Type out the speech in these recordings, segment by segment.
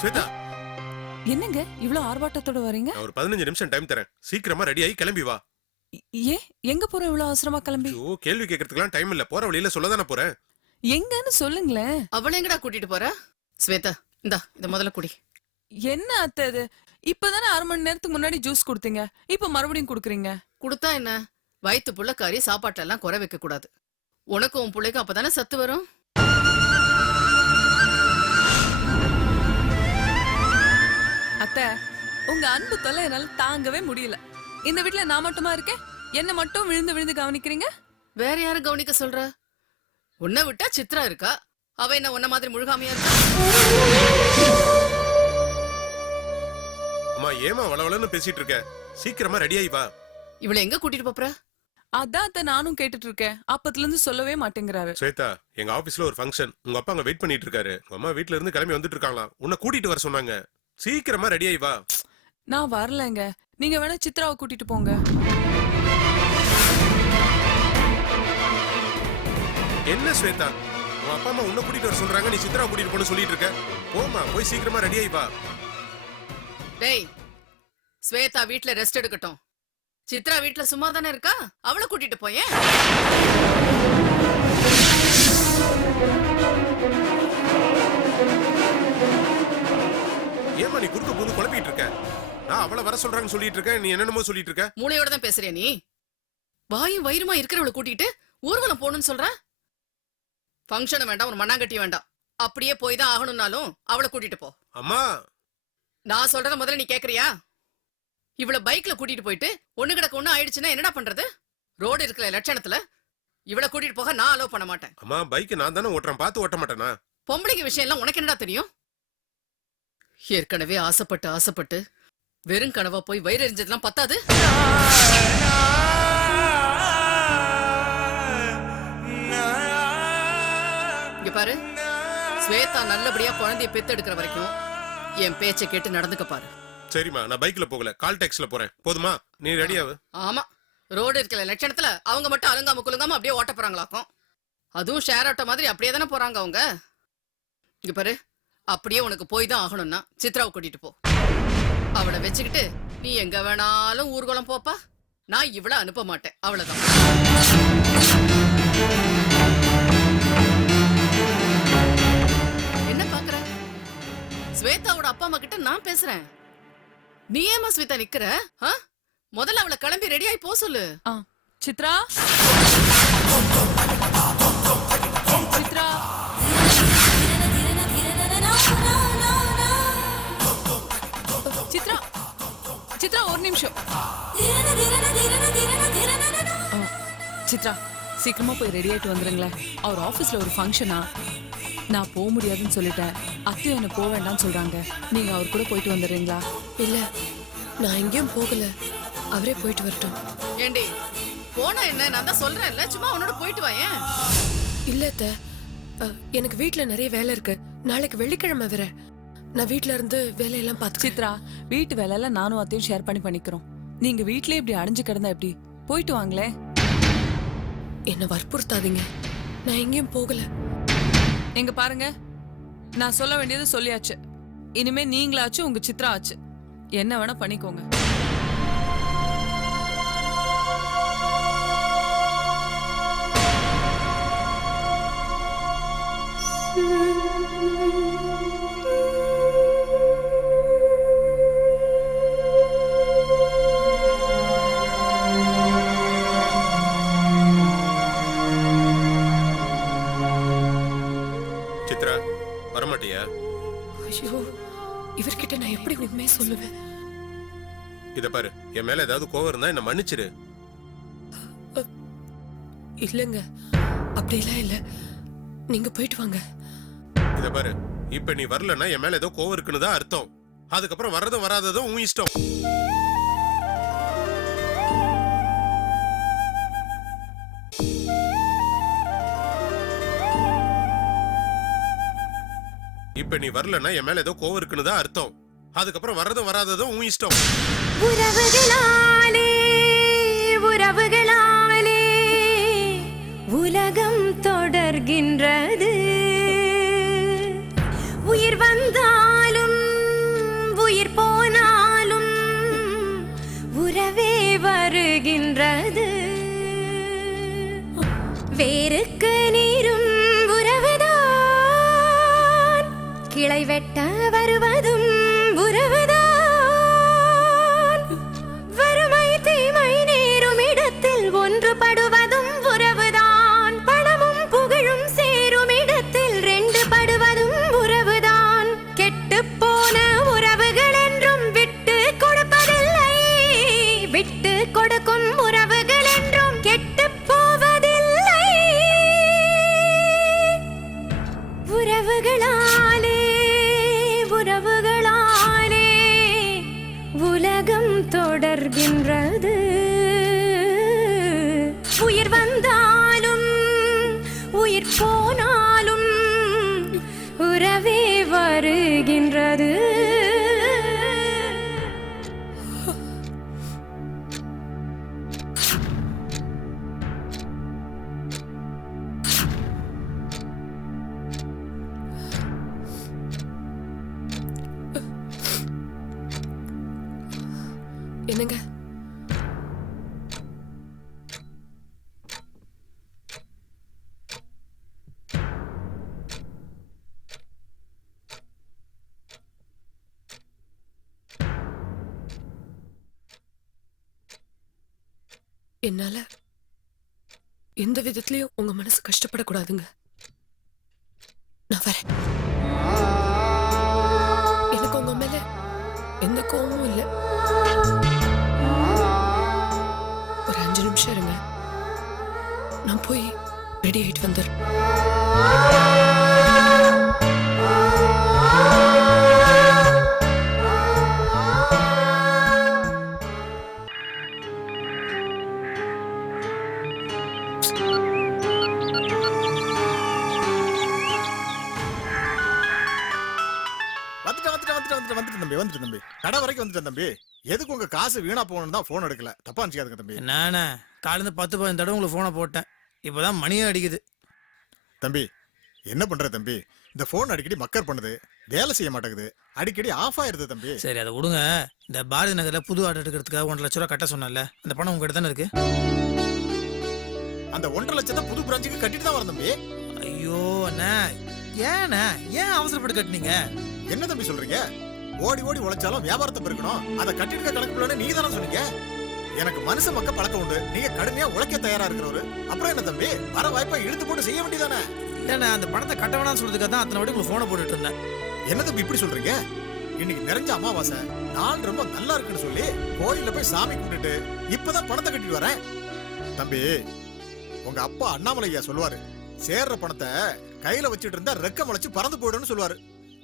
ஸ்வேதா. என்னங்க? இவ்ளோ ஆர்ப்பாட்டத்தோட வரீங்க? நான் ஒரு பதினஞ்சு நிமிஷம் டைம் தரேன். சீக்கிரமா ரெடி ஆகி கிளம்பி வா. ஏன் எங்க போற இவ்ளோ அவசரமா கிளம்பி? ஐயோ கேள்வி கேட்கறதுக்குலாம் டைம் இல்ல. போற வழியில சொல்ல தானே போறேன். எங்கன்னு சொல்லுங்களேன். அவளை எங்கடா கூட்டிட்டு போற? ஸ்வேதா இந்தா இத முதல்ல குடி. என்ன அத்தை இது? இப்பதானே அரை மணி நேரத்துக்கு முன்னாடி ஜூஸ் கொடுத்தீங்க. இப்ப மறுபடியும் குடுக்குறீங்க? குடுத்தா என்ன? வயித்து புள்ளக்காரி சாப்பாட்டெல்லாம் குறை வைக்க கூடாது உனக்கும் உன் பிள்ளைக்கும் அப்பதானே சத்து வரும்? அத்தை உங்க அன்பு தொல்லை என்னால தாங்கவே முடியல. இந்த வீட்ல நான் மட்டுமா இருக்கேன்? என்ன மட்டும் விழுந்து விழுந்து கவனிக்கிறீங்க? வேற யாரு கவனிக்க சொல்ற? உன்னை விட்டா சித்ரா இருக்கா? அவ என்ன உன்ன மாதிரி முழுகாமையா இருக்கா? அம்மா ஏமா வளவளன்னு பேசிட்டு இருக்க? சீக்கிரமா ரெடி ஆகி வா. இவளை எங்க கூட்டிட்டு போற? அதான் அத்தை நானும் கேட்டுட்டு இருக்கேன். அப்பத்துல இருந்து சொல்லவே மாட்டேங்கிறாரு. ஸ்வேதா எங்க ஆபீஸ்ல ஒரு ஃபங்க்ஷன் உங்க அப்பா அங்க வெயிட் பண்ணிட்டு இருக்காரு. உங்க அம்மா வீட்ல இருந்து கிளம்பி வந்துட்டு இருக்காங்களாம். உன்னை கூட்டிட்டு வர சொன்னாங்க. சீக்கிரமா ரெடி ஆகி வா. நான் வரலங்க. நீங்க வேணா சித்ராவை கூட்டிட்டு போங்க. என்ன ஸ்வேதா? உன் அப்பா அம்மா உன்னை கூட்டிட்டு வர சொல்றாங்க நீ சித்ரா கூட்டிட்டு போன்னு சொல்லிட்டு இருக்க. போமா போய் சீக்கிரமா ரெடி ஆகி வா. டேய் ஸ்வேதா வீட்ல ரெஸ்ட் எடுக்கட்டும். சித்ரா வீட்ல சும்மா தானே இருக்கா? அவளை கூட்டிட்டு போயேன். ஏமா நீ குறுக்க போது குழப்பிட்டு இருக்க. நான் அவளை வர சொல்றாங்கன்னு சொல்லிட்டு இருக்கேன் நீ என்னென்னமோ சொல்லிட்டு இருக்க. மூளையோட தான் பேசுறியா நீ? வாயும் வயிறுமா இருக்கிறவளை கூட்டிட்டு ஊர்வலம் போகணும்னு சொல்ற? ஃபங்க்ஷன் வேண்டாம் ஒரு மண்ணாங்கட்டி வேண்டாம். அப்படியே போய் தான் ஆகணும்னாலும் அவளை கூட்டிட்டு போ. அம்மா! நான் சொல்றத முதல்ல நீ கேக்குறியா? இவள பைக்ல கூட்டிட்டு போயிட்டு ஒண்ணு கிடக்க ஒண்ணு ஆயிடுச்சுன்னா என்னடா பண்றது? ரோடு இருக்கிற லட்சணத்துல இவள கூட்டிட்டு போக நான் அலோவ் பண்ண மாட்டேன். அம்மா பைக் நான் தானே ஓட்டுறேன் பார்த்து ஓட்ட மாட்டேனா? பொம்பளைங்க விஷயம் எல்லாம் உனக்கு என்னடா தெரியும்? ஏற்கனவே ஆசைப்பட்டு ஆசைப்பட்டு வெறும் கனவா போய் வயிறு எரிஞ்சதெல்லாம் பத்தாது? இங்க பாரு. ஸ்வேதா நல்லபடியா குழந்தைய பெத்தெடுக்கிற வரைக்கும் என் பேச்சை கேட்டு நடந்துக்க பாரு. சரிம்மா நான் பைக்ல. போகல கால் டாக்ஸில போறேன். போதுமா? நீ ரெடி ஆகு ஆமா. ரோடு இருக்கிற லட்சணத்துல அவங்க மட்டும் அலங்காம குலுங்காம அப்படியே ஓட்ட போறாங்களாக்கும். அதுவும் ஷேர் ஆட்டோ மாதிரி அப்படியே தானே போறாங்க அவங்க. இங்க பாரு. அப்படியே உனக்கு போய் தான் ஆகணும்னா சித்ராவை கூட்டிட்டு போ. அவளை வச்சுக்கிட்டு நீ எங்க வேணாலும் ஊர்வலம் போப்பா. நான் இவளை அனுப்ப மாட்டேன். அவ்வளவுதான். என்ன பாக்குற? ஸ்வேதாவோட அப்பா அம்மா கிட்ட நான் பேசுறேன். நீ ஏமா ஸ்வேதா நிக்கிற? ஆ? முதல்ல அவளை கிளம்பி ரெடி ஆகி போ சொல்லு. ஆ சித்ரா? சித்ரா சித்ரா ஒரு நிமிஷம். சித்ரா சீக்கிரமா போய் ரெடி ஆயிட்டு வந்துருங்களேன். அவர் ஆபீஸ்ல ஒரு ஃபங்க்ஷனா நான் போக முடியாதுன்னு சொல்லிட்டேன். அத்தையும் என்ன போக வேண்டாம்னு சொல்றாங்க. நீங்க அவர் கூட போயிட்டு வந்துடுறீங்களா? இல்ல நான் எங்கேயும் போகல. அவரே போயிட்டு வரட்டும். ஏண்டி போனா என்ன? நான் தான் சொல்றேன்ல சும்மா உன்னோட போயிட்டு வாயேன் இல்ல அத்தை. அ, எனக்கு வீட்ல நிறைய வேலை இருக்கு. நாளைக்கு வெள்ளிக்கிழமை வேற. நான் வீட்ல இருந்து வேலையெல்லாம் பார்த்து சித்ரா வீட்டு வேலையெல்லாம் நானும் அத்தையும் ஷேர் பண்ணி பண்ணிக்கிறோம். நீங்க வீட்லயே இப்படி அடைஞ்சு கிடந்தா எப்படி? போயிட்டு வாங்களேன். என்ன வற்புறுத்தாதீங்க. நான் எங்கேயும் போகல. எங்க பாருங்க. நான் சொல்ல வேண்டியது சொல்லியாச்சு. இனிமே நீங்களாச்சு உங்க சித்ரா ஆச்சு என்ன வேணா பண்ணிக்கோங்க. சித்ரா எப்படி உண்மையை சொல்லுவேன்? இத பாரு. என் மேல ஏதாவது கோவம் இருந்தா என்ன மன்னிச்சிரு. இல்லங்க. அப்படியெல்லாம் இல்ல. நீங்க போயிட்டு வாங்க. இத பாரு. இப்ப நீ வரலன்னா என் மேல ஏதோ கோவம் இருக்குன்னு தான் அர்த்தம். அதுக்கப்புறம் வர்றதும் வராததும் உன் இஷ்டம். இப்ப நீ வரலன்னா என் மேல ஏதோ கோவம் இருக்குன்னு தான் அர்த்தம். அதுக்கப்புறம் வர்றதும் வராததும் உன் இஷ்டம். உறவுகளாலே உறவுகளாலே உலகம் தொடர்கின்றது. உயிர் வந்தாலும் உயிர் போனாலும் உறவே வருகின்றது. வேருக்கு நீரும் உறவுதான். கிளை வெட்ட வருவன் என்னங்க? என்னால எந்த விதத்திலையும் உங்க மனசு கஷ்டப்படக்கூடாதுங்க. நான் வரேன். ரெடி ஆயிட்டு வந்துடுறேன் வந்துட்டேன் தம்பி வந்துட்டேன் தம்பி. கடை வரைக்கும் வந்துட்டேன் தம்பி. எதுக்கு உங்க காசு வீணா போகணும்னு தான் ஃபோன் எடுக்கல. தப்பா நினைச்சுக்காதுங்க தம்பி. நானே காலேருந்து பத்து பதினஞ்சு தடவை உங்களுக்கு ஃபோனை போட்டேன். இப்போதான் மணியும் அடிக்குது. தம்பி என்ன பண்ற தம்பி? இந்த ஃபோன் அடிக்கடி மக்கர் பண்ணுது வேலை செய்ய மாட்டேங்குது அடிக்கடி ஆஃப் ஆயிருது தம்பி. சரி அதை விடுங்க. இந்த பாரதி நகர்ல புது ஆட்டோ எடுக்கிறதுக்காக ஒன்றரை லட்ச ரூபா கட்ட சொன்னல அந்த பணம் உங்ககிட்ட தானே இருக்கு? அந்த ஒன்றரை லட்சத்தை புது பிரான்ச்சுக்கு கட்டிட்டு தான் வரேன் தம்பி. ஐயோ அண்ணா. ஏண்ணே ஏன் அவசரப்பட்டு கட்டினீங்க? என்ன தம்பி சொல்றீங்க? ஓடி ஓடி உழைச்சாலும் வியாபாரத்தை பெருக்கணும். அதை கட்டிட்டு கணக்கு பிள்ளை நீங்க தானே சொன்னீங்க? எனக்கு மனுஷ மக்க பழக்கம் உண்டு. நீங்க கடுமையா உழைக்க தயாரா இருக்கிறவரு. அப்புறம் என்ன தம்பி? வர வாய்ப்பை இழுத்து போட்டு செய்ய வேண்டியதானே இல்லண்ணே அந்த பணத்தை கட்ட வேணாம்னு சொல்றதுக்காக தான் அத்தனை வாட்டி உங்களுக்கு ஃபோனை போட்டுட்டு இருந்தேன். என்ன தம்பி இப்படி சொல்றீங்க? இன்னைக்கு நிறைஞ்ச அமாவாசை. நாள் ரொம்ப நல்லா இருக்குன்னு சொல்லி கோயில்ல போய் சாமி கும்பிட்டுட்டு இப்பதான் பணத்தை கட்டிட்டு வரேன். தம்பி உங்க அப்பா அண்ணாமலையா சொல்லுவாரு. சேர்ற பணத்தை கையில வச்சுட்டு இருந்தா ரெக்க முளைச்சு பறந்து போயிடும்னு சொல்லுவாரு.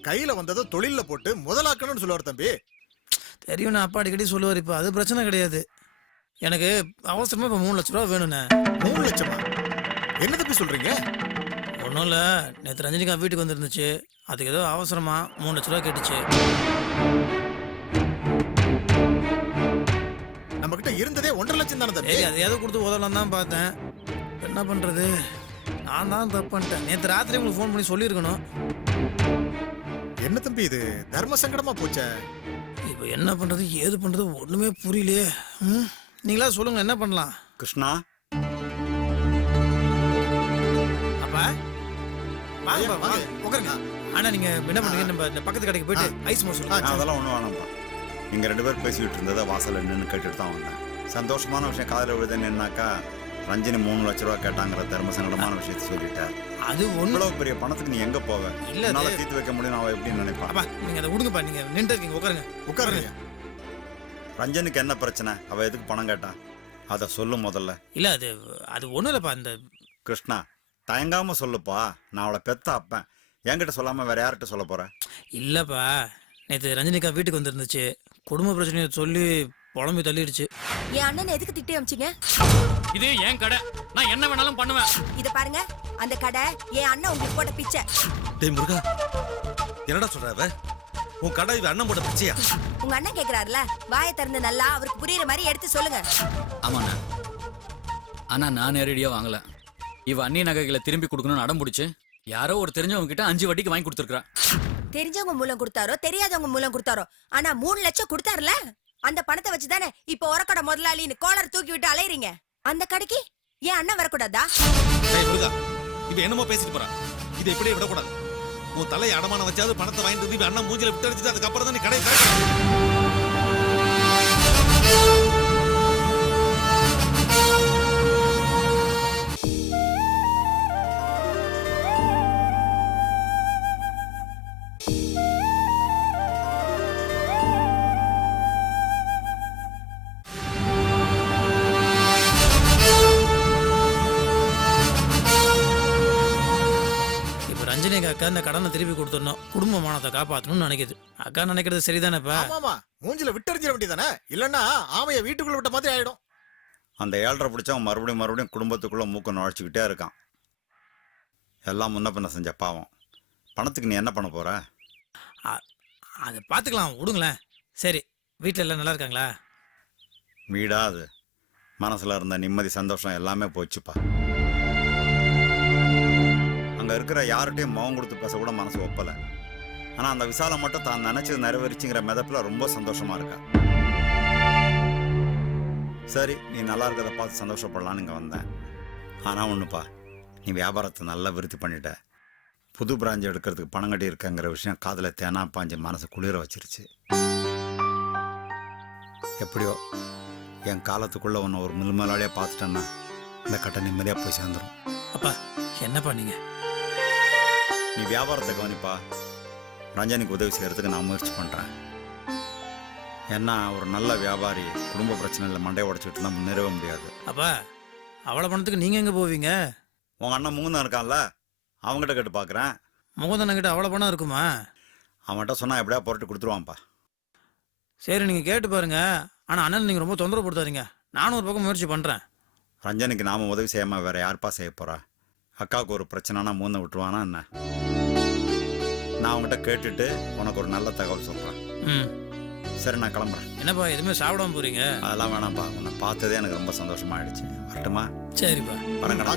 கையில வந்ததை தொழில்ல போட்டு முதலாக்கணும்னு சொல்லுவாரு தம்பி. தெரியும் நான் அப்பா அடிக்கடி சொல்லுவார் இப்போ அது பிரச்சனை கிடையாது. எனக்கு அவசரமா இப்போ மூணு லட்ச ரூபா வேணுண்ணே மூணு லட்சமா? என்ன தம்பி சொல்றீங்க? ஒன்றும் இல்லை. நேற்று ரஜினிகா வீட்டுக்கு வந்துருந்துச்சு. அதுக்கு ஏதோ அவசரமா மூணு லட்ச ரூபா கேட்டுச்சு. நம்ம கிட்ட இருந்ததே ஒன்றரை லட்சம் தானே தம்பி? அதை எதை கொடுத்து உதவலாம் தான் பார்த்தேன். என்ன பண்ணுறது நான் தான் தப்பு பண்ணிட்டேன். நேற்று ராத்திரி உங்களுக்கு ஃபோன் பண்ணி சொல்லியிருக்கணும். என்ன தம்பி இது? தர்ம சங்கடமா போச்சே. இப்போ என்ன பண்ணுறது ஏது பண்ணுறது ஒன்றுமே புரியலையே. ம்? நீங்களா சொல்லுங்கள் என்ன பண்ணலாம்? கிருஷ்ணா? அப்பா வாங்க ஐயா, வாங்க. உட்காருங்க. அண்ணா நீங்கள் என்ன பண்ணுறீங்க நம்ம இந்த பக்கத்து கடைக்கு போயிட்டு ஐஸ் சரி. அதெல்லாம் ஒன்றும் வேணாம்ப்பா. நீங்கள் ரெண்டு பேரும் பேசிக்கிட்டு இருந்ததை வாசல்ல நின்று கேட்டுட்டு தான் வந்தேன். சந்தோஷமான விஷயம் காதில் விழுதுன்னு என்னாக்கா ரஞ்சினி மூணு லட்ச ரூபா கேட்டாங்கிற தர்ம சங்கடமான விஷயத்த சொல்லிட்டேன் அது இவ்வளவு பெரிய பணத்துக்கு நீ எங்க போவ? இல்ல, என்னால அது- தீர்த்து வைக்க முடியும் அவ எப்படின்னு நினைப்பா? அப்பா அதை விடுங்கப்பா நீங்கள் நின்று இருக்கீங்க உட்காருங்க. உட்காருங்க ரஞ்சனுக்கு என்ன பிரச்சனை? அவ எதுக்கு பணம் கேட்டா? அதை சொல்லு முதல்ல. இல்லை அது அது ஒன்றும் இல்லைப்பா இந்த கிருஷ்ணா தயங்காம சொல்லுப்பா. நான் அவளை பெத்த அப்பேன். என்கிட்ட சொல்லாம வேற யார்கிட்ட சொல்ல போற? இல்லைப்பா நேற்று ரஜினிகா வீட்டுக்கு வந்துருந்துச்சு. குடும்ப பிரச்சனையை சொல்லி புலம்பி தள்ளிடுச்சு. என் அண்ணன் எதுக்கு திட்டி அமிச்சிங்க? இது என் கடை. நான் என்ன வேணாலும் பண்ணுவேன். இத பாருங்க அந்த கடை என் அண்ணன் உங்களுக்கு போட்ட பிச்சை. டேய் முருகா என்னடா சொல்ற அவ? உன் கடை இவ அண்ணன் போட்ட பிச்சையா? உங்க அண்ணன் கேக்குறாருல வாயை திறந்து நல்லா அவருக்கு புரியுற மாதிரி எடுத்து சொல்லுங்க. ஆமாண்ணா. ஆனா நான் நேரடியா வாங்கல. இவ அண்ணி நகைகளை திரும்பி கொடுக்கணும்னு அடம் பிடிச்சு யாரோ ஒரு தெரிஞ்சவங்க கிட்ட அஞ்சு வட்டிக்கு வாங்கி கொடுத்துருக்கா தெரிஞ்சவங்க மூலம் கொடுத்தாரோ தெரியாதவங்க மூலம் கொடுத்தாரோ ஆனா மூணு லட்சம் கொடுத்தாருல? அந்த பணத்தை வச்சுதானே இப்ப உரக்கடை முதலாளின்னு கோலர் தூக்கி விட்டு அலையறீங்க? அந்த கடைக்கு ஏன் அண்ணன் வரக்கூடாதா? இவன் என்னமோ பேசிட்டு போறான் இதை இப்படியே விடக்கூடாது. உன் தலையை அடமான வச்சாவது பணத்தை வாங்கிட்டு வந்து அண்ணன் மூஞ்சில விட்டு அடிச்சுட்டு அதுக்கப்புறம் தான் நீ கடையை நினைக்குது. அக்கா நினைக்கிறது சரிதானேப்பா ஆமாமா. மூஞ்சில விட்டறிஞ்சிட வேண்டியதானே இல்லன்னா ஆமைய வீட்டுக்குள்ள விட்ட மாதிரி ஆயிடும். அந்த ஏழரை பிடிச்சவன் மறுபடியும் மறுபடியும் குடும்பத்துக்குள்ள மூக்க நுழைச்சிக்கிட்டே இருக்கான். எல்லாம் முன்ன பின்ன செஞ்ச பாவம். பணத்துக்கு நீ என்ன பண்ண போற? அதை பார்த்துக்கலாம் விடுங்களேன். சரி. வீட்டில் எல்லாம் நல்லா இருக்காங்களா? வீடா அது. மனசுல இருந்த நிம்மதி சந்தோஷம் எல்லாமே போச்சுப்பா. அங்க இருக்கிற யார்கிட்டயும் முகம் கொடுத்து பேச கூட மனசு ஒப்பல. ஆனா அந்த விசாலம் மட்டும் தான் நினைச்சது நிறைவேறிச்சுங்கிற மிதப்புல ரொம்ப சந்தோஷமா இருக்கா. சரி நீ நல்லா இருக்கிறத பார்த்து சந்தோஷப்படலான்னு இங்க வந்தேன். ஆனா ஒண்ணுப்பா நீ வியாபாரத்தை நல்லா விருத்தி பண்ணிட்ட. புது பிராஞ்ச் எடுக்கிறதுக்கு பணம் கட்டி இருக்கங்கிற விஷயம் காதுல தேனா பாஞ்சு மனசு குளிர வச்சிருச்சு. எப்படியோ என் காலத்துக்குள்ள உன்னை ஒரு முழுமலாளியா பார்த்துட்டேன்னா இந்த கட்டை நிம்மதியா போய் சேர்ந்துரும். அப்பா என்னப்பா நீங்க? நீ வியாபாரத்தை கவனிப்பா. ரஞ்சனிக்கு உதவி செய்யறதுக்கு நான் முயற்சி பண்றேன். ஏன்னா ஒரு நல்ல வியாபாரி குடும்ப பிரச்சனையில் மண்டையை உடச்சிட்டு இருந்தா முன்னேறவே முடியாது. அப்பா அவ்வளோ பணத்துக்கு நீங்கள் எங்கே போவீங்க? உங்க அண்ணன் முகுந்தன் இருக்கான்ல அவங்ககிட்ட கேட்டு பார்க்குறேன் முகந்தனங்கிட்ட அவ்வளோ பணம் இருக்குமா? அவன்கிட்ட சொன்னா எப்படியா புரட்டி கொடுத்துருவான்ப்பா. சரி நீங்கள் கேட்டு பாருங்க. ஆனால் அண்ணன் நீங்கள் ரொம்ப தொந்தரவு படுத்தாதீங்க. நானும் ஒரு பக்கம் முயற்சி பண்ணுறேன் ரஞ்சனுக்கு நாம உதவி செய்யாம வேற யார்ப்பா செய்ய போறா? அக்காவுக்கு ஒரு பிரச்சனைனா மூந்த விட்டுருவானா என்ன? நான் அவங்ககிட்ட கேட்டுட்டு உனக்கு ஒரு நல்ல தகவல் சொல்றேன். ம். சரி நான் கிளம்புறேன். என்னப்பா எதுவுமே சாப்பிடாம போறீங்க? அதெல்லாம் வேணாம்ப்பா. உன்னை பார்த்ததே எனக்கு ரொம்ப சந்தோஷமா ஆயிடுச்சு வரட்டுமா? சரிப்பா. வரேங்கடா